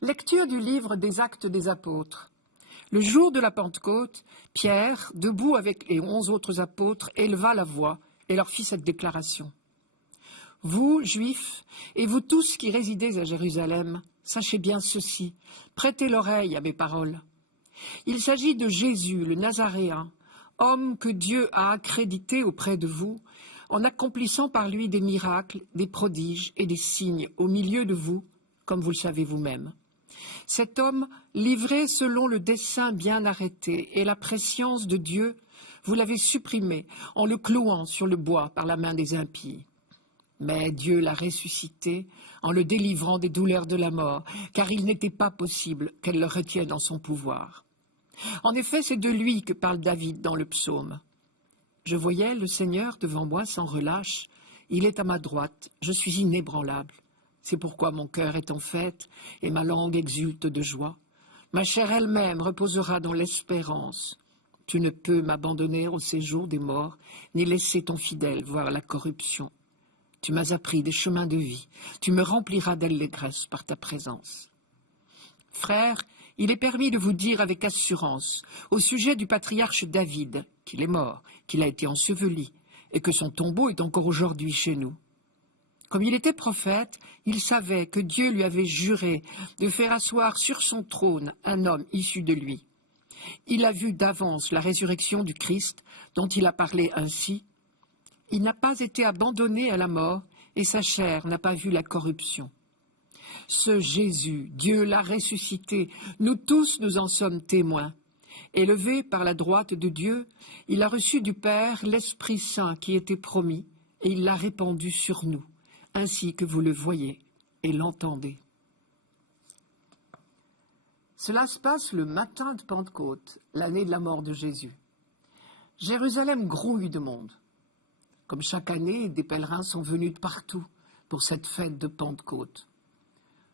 Lecture du livre des Actes des Apôtres. Le jour de la Pentecôte, Pierre, debout avec les 11 autres apôtres, éleva la voix et leur fit cette déclaration. « Vous, Juifs, et vous tous qui résidez à Jérusalem, sachez bien ceci, prêtez l'oreille à mes paroles. Il s'agit de Jésus, le Nazaréen, homme que Dieu a accrédité auprès de vous, en accomplissant par lui des miracles, des prodiges et des signes au milieu de vous, comme vous le savez vous-même. Cet homme, livré selon le dessein bien arrêté et la prescience de Dieu, vous l'avez supprimé en le clouant sur le bois par la main des impies. Mais Dieu l'a ressuscité en le délivrant des douleurs de la mort, car il n'était pas possible qu'elle le retienne en son pouvoir. En effet, c'est de lui que parle David dans le psaume. Je voyais le Seigneur devant moi sans relâche, il est à ma droite, je suis inébranlable. C'est pourquoi mon cœur est en fête et ma langue exulte de joie. Ma chair elle-même reposera dans l'espérance. Tu ne peux m'abandonner au séjour des morts, ni laisser ton fidèle voir la corruption. Tu m'as appris des chemins de vie, tu me rempliras d'allégresse par ta présence. Frères, il est permis de vous dire avec assurance, au sujet du patriarche David, qu'il est mort, qu'il a été enseveli, et que son tombeau est encore aujourd'hui chez nous. Comme il était prophète, il savait que Dieu lui avait juré de faire asseoir sur son trône un homme issu de lui. Il a vu d'avance la résurrection du Christ, dont il a parlé ainsi. Il n'a pas été abandonné à la mort, et sa chair n'a pas vu la corruption. Ce Jésus, Dieu l'a ressuscité, nous tous nous en sommes témoins. Élevé par la droite de Dieu, il a reçu du Père l'Esprit Saint qui était promis, et il l'a répandu sur nous, ainsi que vous le voyez et l'entendez. Cela se passe le matin de Pentecôte, l'année de la mort de Jésus. Jérusalem grouille de monde. Comme chaque année, des pèlerins sont venus de partout pour cette fête de Pentecôte.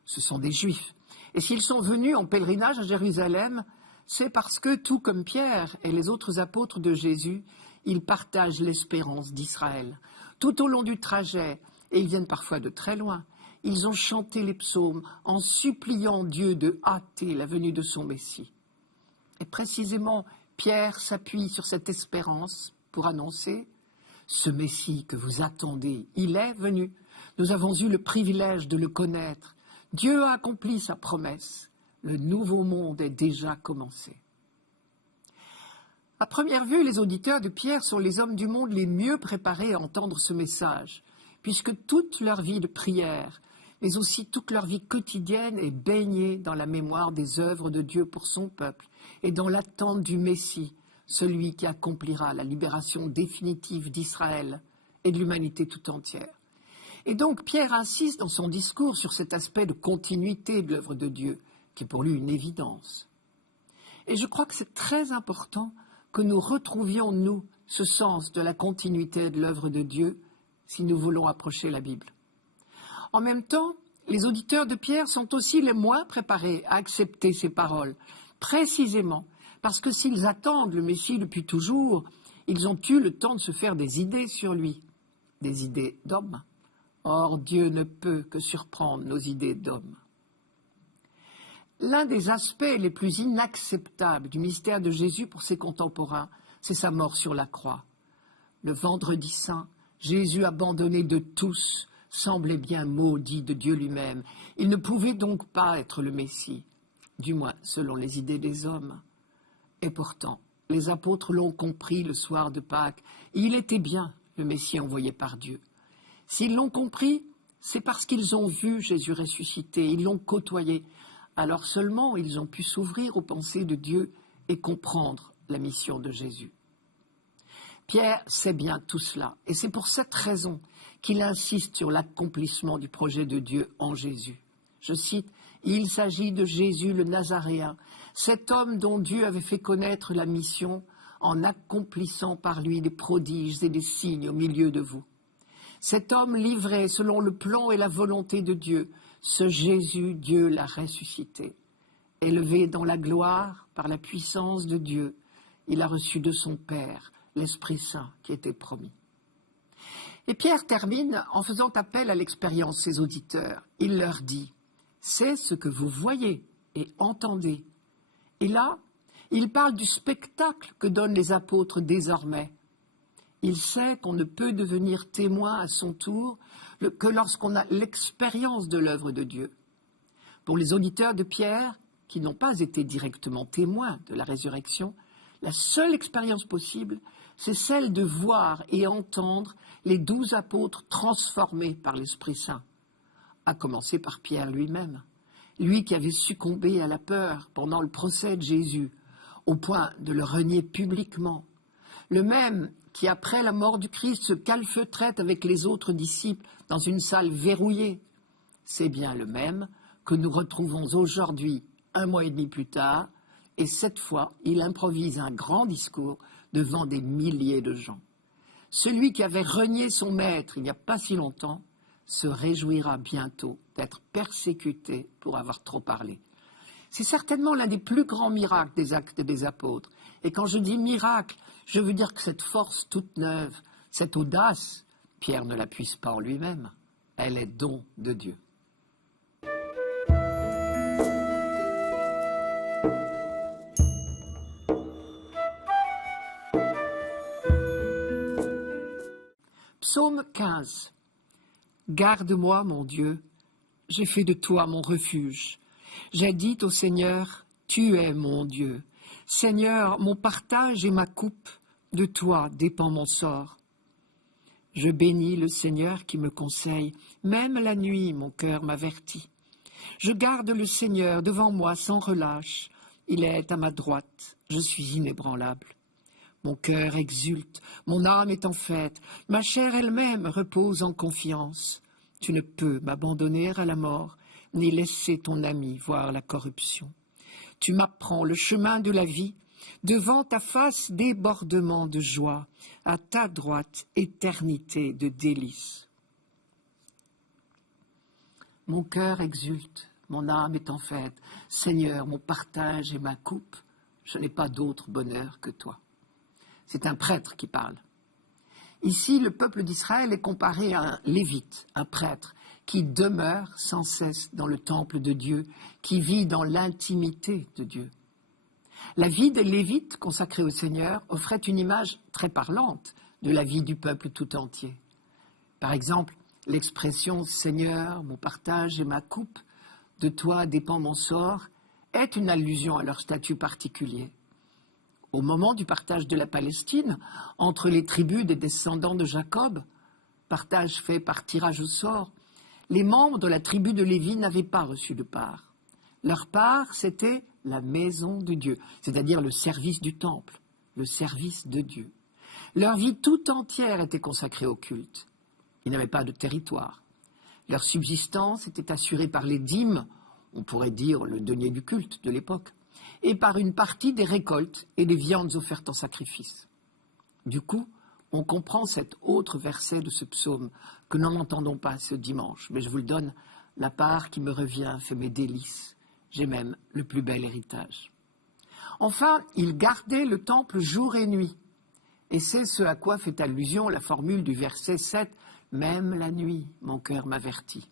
Ce sont des Juifs. Et s'ils sont venus en pèlerinage à Jérusalem, c'est parce que, tout comme Pierre et les autres apôtres de Jésus, ils partagent l'espérance d'Israël. Tout au long du trajet, et ils viennent parfois de très loin, ils ont chanté les psaumes en suppliant Dieu de hâter la venue de son Messie. Et précisément, Pierre s'appuie sur cette espérance pour annoncer « Ce Messie que vous attendez, il est venu. Nous avons eu le privilège de le connaître. Dieu a accompli sa promesse. Le nouveau monde est déjà commencé. » À première vue, les auditeurs de Pierre sont les hommes du monde les mieux préparés à entendre ce message, puisque toute leur vie de prière, mais aussi toute leur vie quotidienne est baignée dans la mémoire des œuvres de Dieu pour son peuple et dans l'attente du Messie, celui qui accomplira la libération définitive d'Israël et de l'humanité tout entière. Et donc Pierre insiste dans son discours sur cet aspect de continuité de l'œuvre de Dieu, qui est pour lui une évidence. Et je crois que c'est très important que nous retrouvions, nous, ce sens de la continuité de l'œuvre de Dieu si nous voulons approcher la Bible. En même temps, les auditeurs de Pierre sont aussi les moins préparés à accepter ces paroles, précisément parce que s'ils attendent le Messie depuis toujours, ils ont eu le temps de se faire des idées sur lui, des idées d'hommes. Or, Dieu ne peut que surprendre nos idées d'hommes. L'un des aspects les plus inacceptables du mystère de Jésus pour ses contemporains, c'est sa mort sur la croix. Le vendredi saint, Jésus, abandonné de tous, semblait bien maudit de Dieu lui-même. Il ne pouvait donc pas être le Messie, du moins selon les idées des hommes. Et pourtant, les apôtres l'ont compris le soir de Pâques. Il était bien le Messie envoyé par Dieu. S'ils l'ont compris, c'est parce qu'ils ont vu Jésus ressuscité, ils l'ont côtoyé. Alors seulement ils ont pu s'ouvrir aux pensées de Dieu et comprendre la mission de Jésus. Pierre sait bien tout cela, et c'est pour cette raison qu'il insiste sur l'accomplissement du projet de Dieu en Jésus. Je cite, « Il s'agit de Jésus le Nazaréen, cet homme dont Dieu avait fait connaître la mission en accomplissant par lui des prodiges et des signes au milieu de vous. Cet homme livré selon le plan et la volonté de Dieu, ce Jésus, Dieu l'a ressuscité. Élevé dans la gloire par la puissance de Dieu, il a reçu de son Père l'Esprit Saint qui était promis. » Et Pierre termine en faisant appel à l'expérience de ses auditeurs. Il leur dit, « c'est ce que vous voyez et entendez. Et là, il parle du spectacle que donnent les apôtres désormais. Il sait qu'on ne peut devenir témoin à son tour que lorsqu'on a l'expérience de l'œuvre de Dieu. Pour les auditeurs de Pierre, qui n'ont pas été directement témoins de la résurrection, la seule expérience possible, c'est celle de voir et entendre les 12 apôtres transformés par l'Esprit Saint, à commencer par Pierre lui-même, lui qui avait succombé à la peur pendant le procès de Jésus, au point de le renier publiquement, le même qui, après la mort du Christ, se calfeutrait avec les autres disciples dans une salle verrouillée. C'est bien le même que nous retrouvons aujourd'hui, 1 mois et demi plus tard, et cette fois, il improvise un grand discours devant des milliers de gens. Celui qui avait renié son maître il n'y a pas si longtemps se réjouira bientôt d'être persécuté pour avoir trop parlé. C'est certainement l'un des plus grands miracles des Actes des Apôtres. Et quand je dis miracle, je veux dire que cette force toute neuve, cette audace, Pierre ne la puise pas en lui-même. Elle est don de Dieu. Psaume 15. Garde-moi, mon Dieu, j'ai fait de toi mon refuge. J'ai dit au Seigneur, tu es mon Dieu. Seigneur, mon partage et ma coupe, de toi dépend mon sort. Je bénis le Seigneur qui me conseille, même la nuit mon cœur m'avertit. Je garde le Seigneur devant moi sans relâche, il est à ma droite, je suis inébranlable. Mon cœur exulte, mon âme est en fête, ma chair elle-même repose en confiance. Tu ne peux m'abandonner à la mort, ni laisser ton ami voir la corruption. Tu m'apprends le chemin de la vie, devant ta face débordement de joie, à ta droite éternité de délices. Mon cœur exulte, mon âme est en fête. Seigneur, mon partage et ma coupe, je n'ai pas d'autre bonheur que toi. C'est un prêtre qui parle. Ici, le peuple d'Israël est comparé à un lévite, un prêtre, qui demeure sans cesse dans le temple de Dieu, qui vit dans l'intimité de Dieu. La vie des Lévites consacrés au Seigneur offrait une image très parlante de la vie du peuple tout entier. Par exemple, l'expression « Seigneur, mon partage et ma coupe, de toi dépend mon sort » est une allusion à leur statut particulier. Au moment du partage de la Palestine, entre les tribus des descendants de Jacob, partage fait par tirage au sort, les membres de la tribu de Lévi n'avaient pas reçu de part. Leur part, c'était la maison de Dieu, c'est-à-dire le service du temple, le service de Dieu. Leur vie tout entière était consacrée au culte. Ils n'avaient pas de territoire. Leur subsistance était assurée par les dîmes, on pourrait dire le denier du culte de l'époque, et par une partie des récoltes et des viandes offertes en sacrifice. Du coup, on comprend cet autre verset de ce psaume que nous n'entendons pas ce dimanche, mais je vous le donne, la part qui me revient fait mes délices, j'ai même le plus bel héritage. Enfin, ils gardaient le temple jour et nuit, et c'est ce à quoi fait allusion la formule du verset 7, « Même la nuit, mon cœur m'avertit ».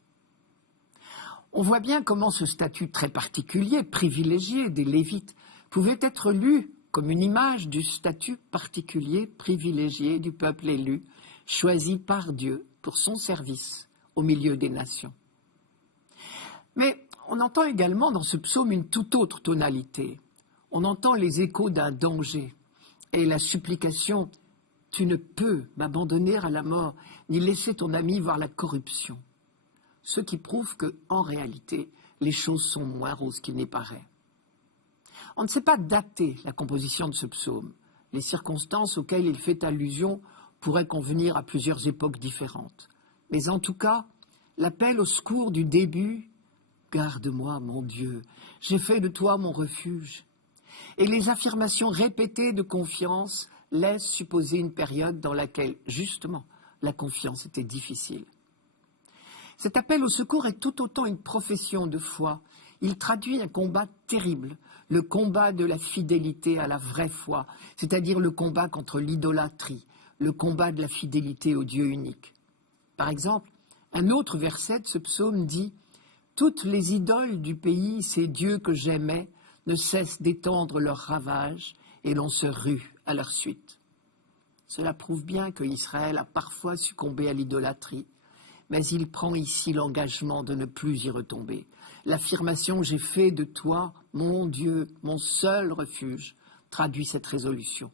On voit bien comment ce statut très particulier, privilégié des Lévites, pouvait être lu comme une image du statut particulier, privilégié du peuple élu, choisi par Dieu pour son service au milieu des nations. Mais on entend également dans ce psaume une toute autre tonalité. On entend les échos d'un danger et la supplication « Tu ne peux m'abandonner à la mort, ni laisser ton ami voir la corruption ». Ce qui prouve que, en réalité, les choses sont moins roses qu'il n'y paraît. On ne sait pas dater la composition de ce psaume. Les circonstances auxquelles il fait allusion pourraient convenir à plusieurs époques différentes. Mais en tout cas, l'appel au secours du début « Garde-moi, mon Dieu, j'ai fait de toi mon refuge » et les affirmations répétées de confiance laissent supposer une période dans laquelle, justement, la confiance était difficile. Cet appel au secours est tout autant une profession de foi. Il traduit un combat terrible, le combat de la fidélité à la vraie foi, c'est-à-dire le combat contre l'idolâtrie, le combat de la fidélité au Dieu unique. Par exemple, un autre verset de ce psaume dit « Toutes les idoles du pays, ces dieux que j'aimais, ne cessent d'étendre leurs ravages et l'on se rue à leur suite. Cela prouve bien que Israël a parfois succombé à l'idolâtrie, mais il prend ici l'engagement de ne plus y retomber. L'affirmation « j'ai fait de toi, mon Dieu, mon seul refuge » traduit cette résolution.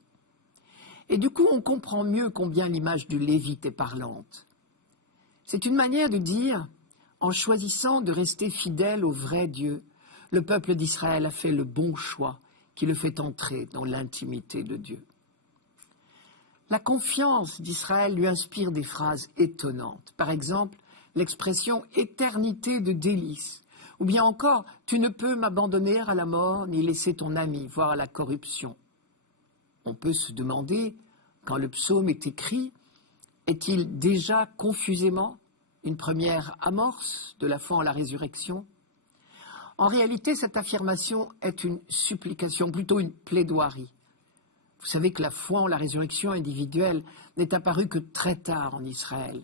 Et du coup, on comprend mieux combien l'image du Lévite est parlante. C'est une manière de dire, en choisissant de rester fidèle au vrai Dieu, le peuple d'Israël a fait le bon choix qui le fait entrer dans l'intimité de Dieu. La confiance d'Israël lui inspire des phrases étonnantes. Par exemple, l'expression « éternité de délices » ou bien encore « tu ne peux m'abandonner à la mort ni laisser ton ami, voire à la corruption ». On peut se demander, quand le psaume est écrit, est-il déjà confusément une première amorce de la foi en la résurrection? En réalité, cette affirmation est une supplication, plutôt une plaidoirie. Vous savez que la foi en la résurrection individuelle n'est apparue que très tard en Israël.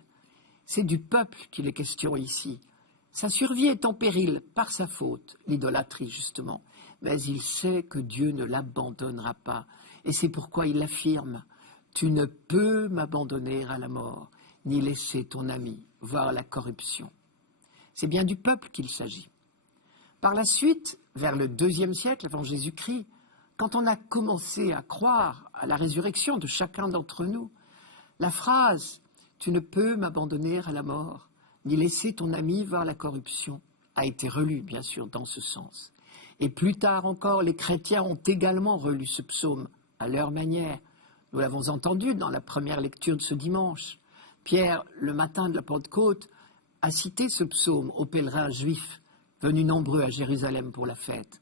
C'est du peuple qu'il est question ici. Sa survie est en péril par sa faute, l'idolâtrie justement, mais il sait que Dieu ne l'abandonnera pas. Et c'est pourquoi il affirme « Tu ne peux m'abandonner à la mort, ni laisser ton ami voir la corruption ». C'est bien du peuple qu'il s'agit. Par la suite, vers le IIe siècle avant Jésus-Christ, quand on a commencé à croire à la résurrection de chacun d'entre nous, la phrase « Tu ne peux m'abandonner à la mort, ni laisser ton ami voir la corruption » a été relue, bien sûr, dans ce sens. Et plus tard encore, les chrétiens ont également relu ce psaume à leur manière. Nous l'avons entendu dans la première lecture de ce dimanche. Pierre, le matin de la Pentecôte, a cité ce psaume aux pèlerins juifs venus nombreux à Jérusalem pour la fête.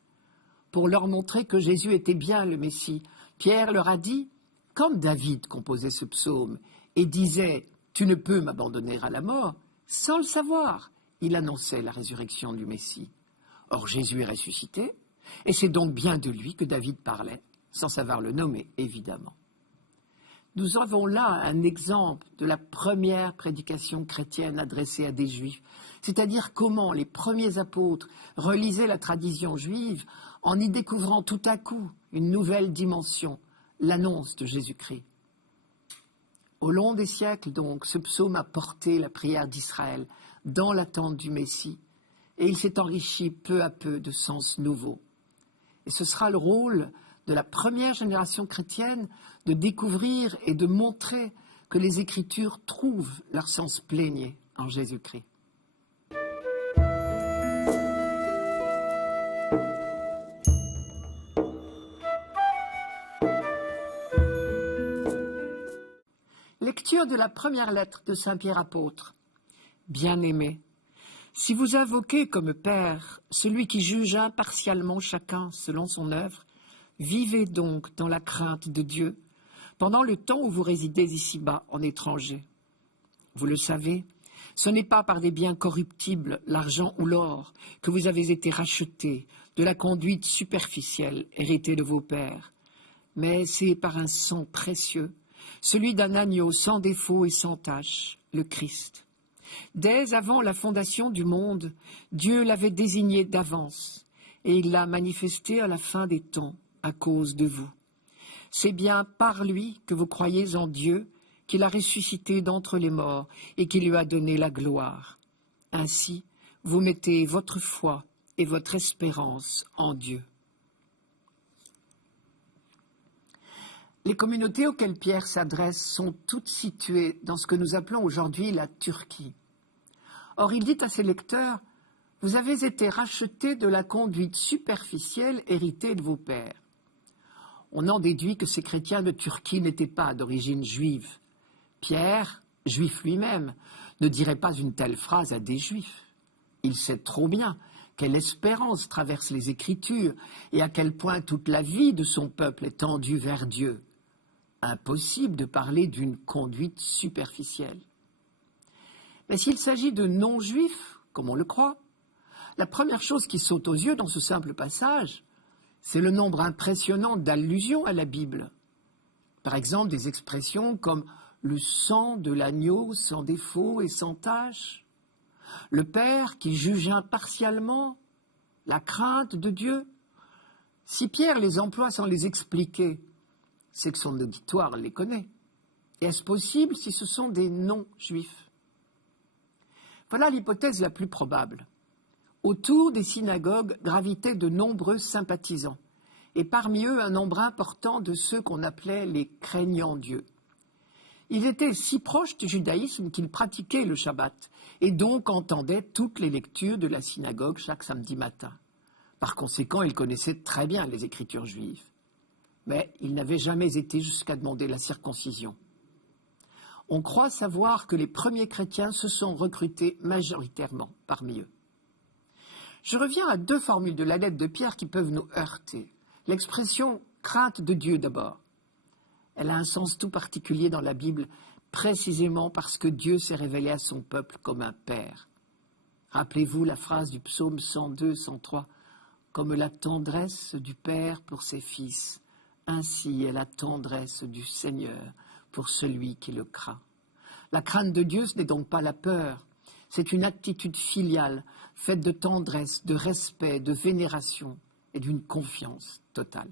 Pour leur montrer que Jésus était bien le Messie, Pierre leur a dit, comme David composait ce psaume et disait « Tu ne peux m'abandonner à la mort », sans le savoir, il annonçait la résurrection du Messie. Or Jésus est ressuscité, et c'est donc bien de lui que David parlait, sans savoir le nommer, évidemment. Nous avons là un exemple de la première prédication chrétienne adressée à des Juifs, c'est-à-dire comment les premiers apôtres relisaient la tradition juive en y découvrant tout à coup une nouvelle dimension, l'annonce de Jésus-Christ. Au long des siècles, donc, ce psaume a porté la prière d'Israël dans l'attente du Messie, et il s'est enrichi peu à peu de sens nouveaux. Et ce sera le rôle de la première génération chrétienne de découvrir et de montrer que les Écritures trouvent leur sens plénier en Jésus-Christ. Lecture de la première lettre de Saint Pierre apôtre. Bien-aimés, si vous invoquez comme Père celui qui juge impartialement chacun selon son œuvre, vivez donc dans la crainte de Dieu pendant le temps où vous résidez ici-bas en étranger. Vous le savez, ce n'est pas par des biens corruptibles, l'argent ou l'or, que vous avez été rachetés de la conduite superficielle héritée de vos pères, mais c'est par un sang précieux, celui d'un agneau sans défaut et sans tache, le Christ. Dès avant la fondation du monde, Dieu l'avait désigné d'avance, et il l'a manifesté à la fin des temps à cause de vous. C'est bien par lui que vous croyez en Dieu, qu'il a ressuscité d'entre les morts et qui lui a donné la gloire. Ainsi, vous mettez votre foi et votre espérance en Dieu. Les communautés auxquelles Pierre s'adresse sont toutes situées dans ce que nous appelons aujourd'hui la Turquie. Or, il dit à ses lecteurs, « Vous avez été rachetés de la conduite superficielle héritée de vos pères. » On en déduit que ces chrétiens de Turquie n'étaient pas d'origine juive. Pierre, juif lui-même, ne dirait pas une telle phrase à des juifs. Il sait trop bien quelle espérance traverse les Écritures et à quel point toute la vie de son peuple est tendue vers Dieu. Impossible de parler d'une conduite superficielle. Mais s'il s'agit de non-juifs, comme on le croit, la première chose qui saute aux yeux dans ce simple passage, c'est le nombre impressionnant d'allusions à la Bible. Par exemple, des expressions comme « le sang de l'agneau sans défaut et sans tache » Le Père qui juge impartialement, la crainte de Dieu. Si Pierre les emploie sans les expliquer, c'est que son auditoire les connaît. Et est-ce possible si ce sont des non-juifs? Voilà l'hypothèse la plus probable. Autour des synagogues gravitaient de nombreux sympathisants, et parmi eux un nombre important de ceux qu'on appelait les craignants Dieu. Ils étaient si proches du judaïsme qu'ils pratiquaient le Shabbat, et donc entendaient toutes les lectures de la synagogue chaque samedi matin. Par conséquent, ils connaissaient très bien les Écritures juives. Mais ils n'avaient jamais été jusqu'à demander la circoncision. On croit savoir que les premiers chrétiens se sont recrutés majoritairement parmi eux. Je reviens à 2 formules de la lettre de Pierre qui peuvent nous heurter. L'expression « crainte de Dieu » d'abord. Elle a un sens tout particulier dans la Bible, précisément parce que Dieu s'est révélé à son peuple comme un père. Rappelez-vous la phrase du psaume 102, 103, « Comme la tendresse du Père pour ses fils, ainsi est la tendresse du Seigneur pour celui qui le craint. » La crainte de Dieu, ce n'est donc pas la peur, c'est une attitude filiale, faite de tendresse, de respect, de vénération et d'une confiance totale.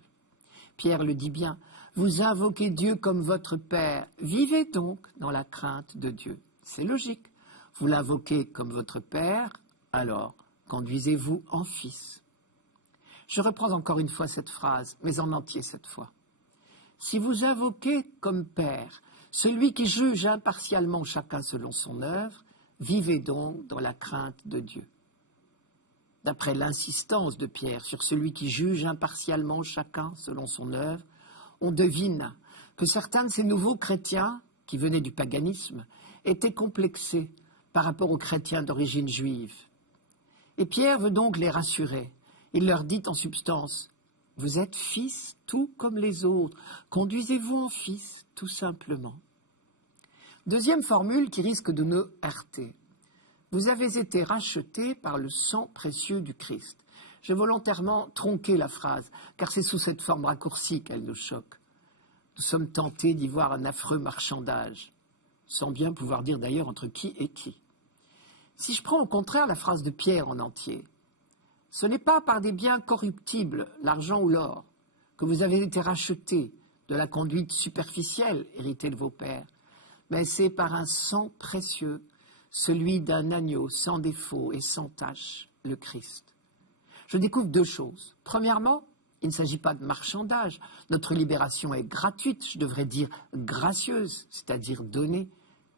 Pierre le dit bien, « Vous invoquez Dieu comme votre Père, vivez donc dans la crainte de Dieu. » C'est logique. Vous l'invoquez comme votre Père, alors conduisez-vous en fils. Je reprends encore une fois cette phrase, mais en entier cette fois. Si vous invoquez comme Père celui qui juge impartialement chacun selon son œuvre, vivez donc dans la crainte de Dieu. D'après l'insistance de Pierre sur celui qui juge impartialement chacun selon son œuvre, on devine que certains de ces nouveaux chrétiens, qui venaient du paganisme, étaient complexés par rapport aux chrétiens d'origine juive. Et Pierre veut donc les rassurer. Il leur dit en substance, « Vous êtes fils tout comme les autres, conduisez-vous en fils tout simplement. » Deuxième formule qui risque de nous heurter. Vous avez été rachetés par le sang précieux du Christ. J'ai volontairement tronqué la phrase, car c'est sous cette forme raccourcie qu'elle nous choque. Nous sommes tentés d'y voir un affreux marchandage, sans bien pouvoir dire d'ailleurs entre qui et qui. Si je prends au contraire la phrase de Pierre en entier, ce n'est pas par des biens corruptibles, l'argent ou l'or, que vous avez été rachetés de la conduite superficielle héritée de vos pères, mais c'est par un sang précieux, celui d'un agneau sans défaut et sans tache, le Christ. Je découvre 2 choses. Premièrement, il ne s'agit pas de marchandage. Notre libération est gratuite, je devrais dire gracieuse, c'est-à-dire donnée.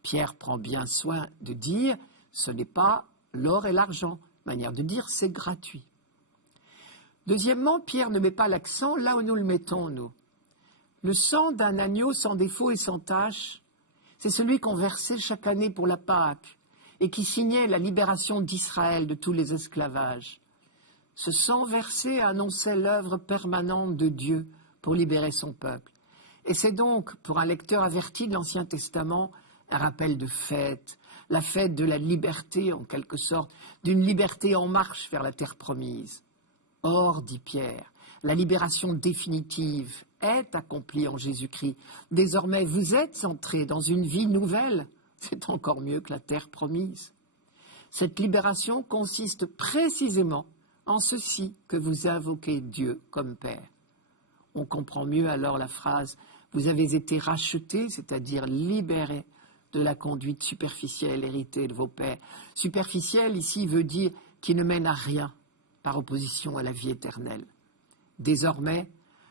Pierre prend bien soin de dire, ce n'est pas l'or et l'argent. Manière de dire, c'est gratuit. Deuxièmement, Pierre ne met pas l'accent là où nous le mettons, nous. Le sang d'un agneau sans défaut et sans tache, c'est celui qu'on versait chaque année pour la Pâque et qui signait la libération d'Israël de tous les esclavages. Ce sang versé annonçait l'œuvre permanente de Dieu pour libérer son peuple. Et c'est donc, pour un lecteur averti de l'Ancien Testament, un rappel de fête, la fête de la liberté en quelque sorte, d'une liberté en marche vers la terre promise. Or, dit Pierre, la libération définitive est accomplie en Jésus-Christ. Désormais, vous êtes entrés dans une vie nouvelle. C'est encore mieux que la terre promise. Cette libération consiste précisément en ceci que vous invoquez Dieu comme Père. On comprend mieux alors la phrase « Vous avez été rachetés », c'est-à-dire libérés de la conduite superficielle héritée de vos pères. Superficielle, ici, veut dire qui ne mène à rien, par opposition à la vie éternelle. Désormais,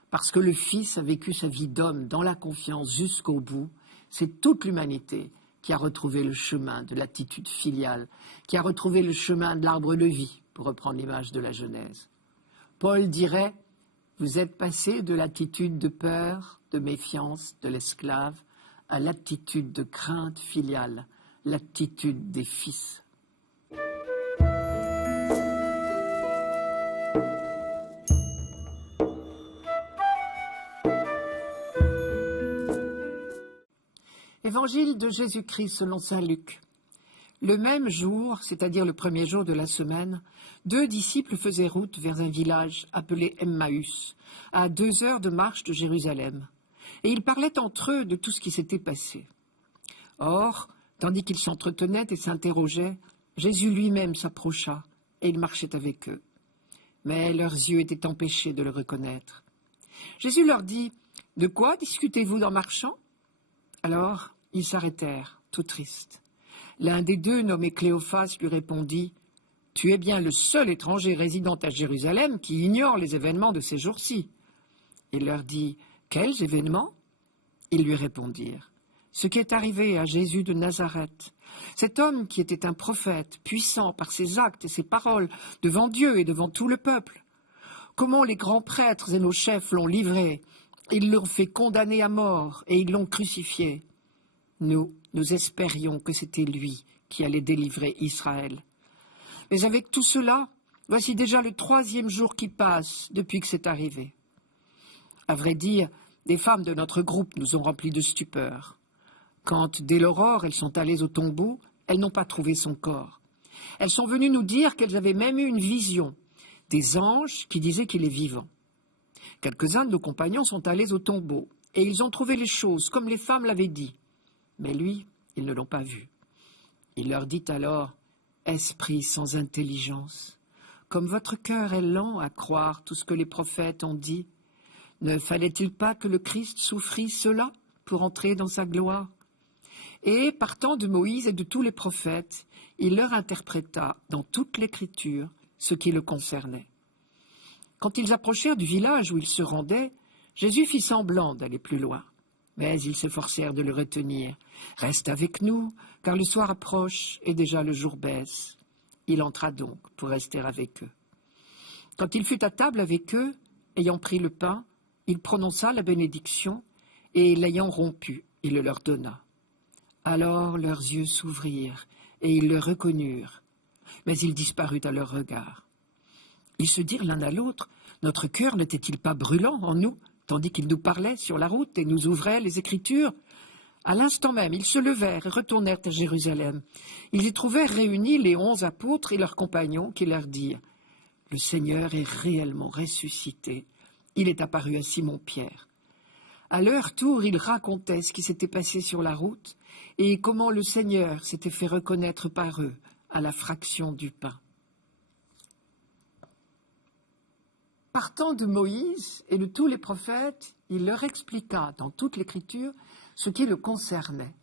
parce que le Fils a vécu sa vie d'homme dans la confiance jusqu'au bout, c'est toute l'humanité qui a retrouvé le chemin de l'attitude filiale, qui a retrouvé le chemin de l'arbre de vie, pour reprendre l'image de la Genèse. Paul dirait, vous êtes passés de l'attitude de peur, de méfiance, de l'esclave, à l'attitude de crainte filiale, l'attitude des fils. Évangile de Jésus-Christ selon saint Luc. Le même jour, c'est-à-dire le premier jour de la semaine, 2 disciples faisaient route vers un village appelé Emmaüs, à 2 heures de marche de Jérusalem, et ils parlaient entre eux de tout ce qui s'était passé. Or, tandis qu'ils s'entretenaient et s'interrogeaient, Jésus lui-même s'approcha et il marchait avec eux. Mais leurs yeux étaient empêchés de le reconnaître. Jésus leur dit, « De quoi discutez-vous en marchant ?» Alors ils s'arrêtèrent, tout tristes. L'un des deux, nommé Cléophas, lui répondit, « Tu es bien le seul étranger résidant à Jérusalem qui ignore les événements de ces jours-ci. » Il leur dit, « Quels événements ?» Ils lui répondirent, « Ce qui est arrivé à Jésus de Nazareth, cet homme qui était un prophète, puissant par ses actes et ses paroles devant Dieu et devant tout le peuple. Comment les grands prêtres et nos chefs l'ont livré, ils l'ont fait condamner à mort et ils l'ont crucifié. Nous espérions que c'était lui qui allait délivrer Israël. Mais avec tout cela, voici déjà le 3e jour qui passe depuis que c'est arrivé. À vrai dire, des femmes de notre groupe nous ont remplis de stupeur. Quand, dès l'aurore, elles sont allées au tombeau, elles n'ont pas trouvé son corps. Elles sont venues nous dire qu'elles avaient même eu une vision, des anges qui disaient qu'il est vivant. Quelques-uns de nos compagnons sont allés au tombeau, et ils ont trouvé les choses comme les femmes l'avaient dit. Mais lui, ils ne l'ont pas vu. Il leur dit alors, « Esprit sans intelligence, comme votre cœur est lent à croire tout ce que les prophètes ont dit, ne fallait-il pas que le Christ souffrit cela pour entrer dans sa gloire ?» Et, partant de Moïse et de tous les prophètes, il leur interpréta dans toute l'Écriture ce qui le concernait. Quand ils approchèrent du village où ils se rendaient, Jésus fit semblant d'aller plus loin. Mais ils s'efforcèrent de le retenir. « Reste avec nous, car le soir approche et déjà le jour baisse. » Il entra donc pour rester avec eux. Quand il fut à table avec eux, ayant pris le pain, il prononça la bénédiction, et l'ayant rompu, il le leur donna. Alors leurs yeux s'ouvrirent, et ils le reconnurent, mais il disparut à leur regard. Ils se dirent l'un à l'autre, « Notre cœur n'était-il pas brûlant en nous, tandis qu'il nous parlait sur la route et nous ouvrait les Écritures ?» À l'instant même, ils se levèrent et retournèrent à Jérusalem. Ils y trouvèrent réunis les 11 apôtres et leurs compagnons qui leur dirent, « Le Seigneur est réellement ressuscité. Il est apparu à Simon-Pierre. » À leur tour, ils racontaient ce qui s'était passé sur la route et comment le Seigneur s'était fait reconnaître par eux à la fraction du pain. Partant de Moïse et de tous les prophètes, il leur expliqua dans toute l'Écriture ce qui le concernait.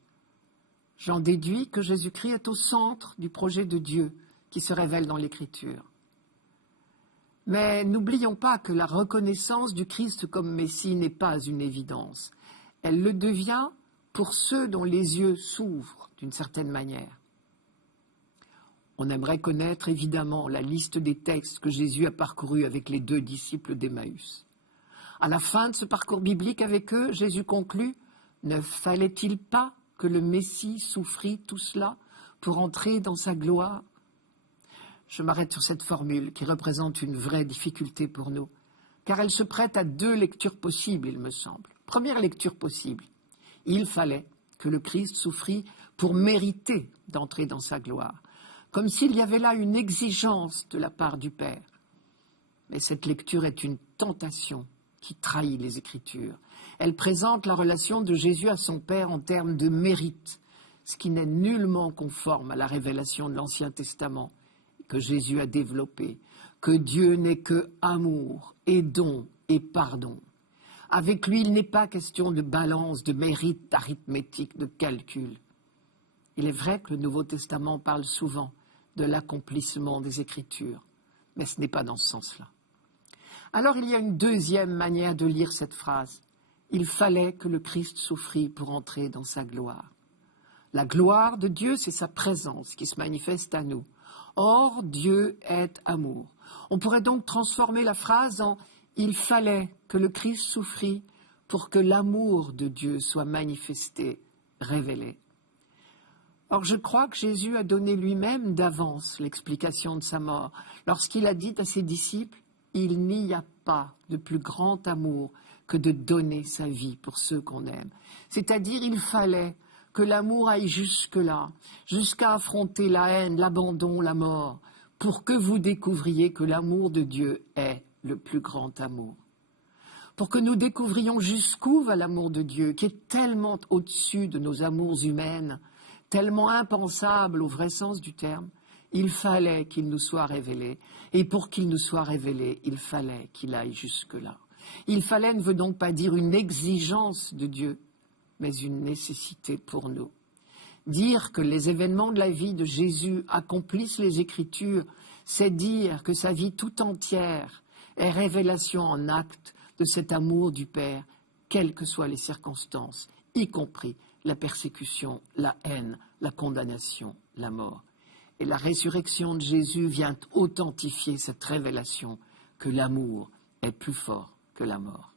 J'en déduis que Jésus-Christ est au centre du projet de Dieu qui se révèle dans l'Écriture. Mais n'oublions pas que la reconnaissance du Christ comme Messie n'est pas une évidence. Elle le devient pour ceux dont les yeux s'ouvrent d'une certaine manière. On aimerait connaître évidemment la liste des textes que Jésus a parcourus avec les 2 disciples d'Emmaüs. À la fin de ce parcours biblique avec eux, Jésus conclut « Ne fallait-il pas que le Messie souffrit tout cela pour entrer dans sa gloire ?» Je m'arrête sur cette formule qui représente une vraie difficulté pour nous, car elle se prête à 2 lectures possibles, il me semble. Première lecture possible, il fallait que le Christ souffrit pour mériter d'entrer dans sa gloire, comme s'il y avait là une exigence de la part du Père. Mais cette lecture est une tentation qui trahit les Écritures. Elle présente la relation de Jésus à son Père en termes de mérite, ce qui n'est nullement conforme à la révélation de l'Ancien Testament que Jésus a développé, que Dieu n'est que amour et don et pardon. Avec lui, il n'est pas question de balance, de mérite, d'arithmétique, de calcul. Il est vrai que le Nouveau Testament parle souvent de l'accomplissement des Écritures, mais ce n'est pas dans ce sens-là. Alors il y a une 2e manière de lire cette phrase. Il fallait que le Christ souffrit pour entrer dans sa gloire. La gloire de Dieu, c'est sa présence qui se manifeste à nous. Or, Dieu est amour. On pourrait donc transformer la phrase en « Il fallait que le Christ souffrit pour que l'amour de Dieu soit manifesté, révélé. » Or, je crois que Jésus a donné lui-même d'avance l'explication de sa mort, lorsqu'il a dit à ses disciples « Il n'y a pas de plus grand amour que de donner sa vie pour ceux qu'on aime. » C'est-à-dire, il fallait que l'amour aille jusque-là, jusqu'à affronter la haine, l'abandon, la mort, pour que vous découvriez que l'amour de Dieu est le plus grand amour. Pour que nous découvrions jusqu'où va l'amour de Dieu, qui est tellement au-dessus de nos amours humaines, tellement impensable au vrai sens du terme, Il fallait qu'il nous soit révélé. Et pour qu'il nous soit révélé, il fallait qu'il aille jusque-là. Il fallait ne veut donc pas dire une exigence de Dieu, mais une nécessité pour nous. Dire que les événements de la vie de Jésus accomplissent les Écritures, c'est dire que sa vie tout entière est révélation en acte de cet amour du Père, quelles que soient les circonstances, y compris la persécution, la haine, la condamnation, la mort. Et la résurrection de Jésus vient authentifier cette révélation que l'amour est plus fort que la mort.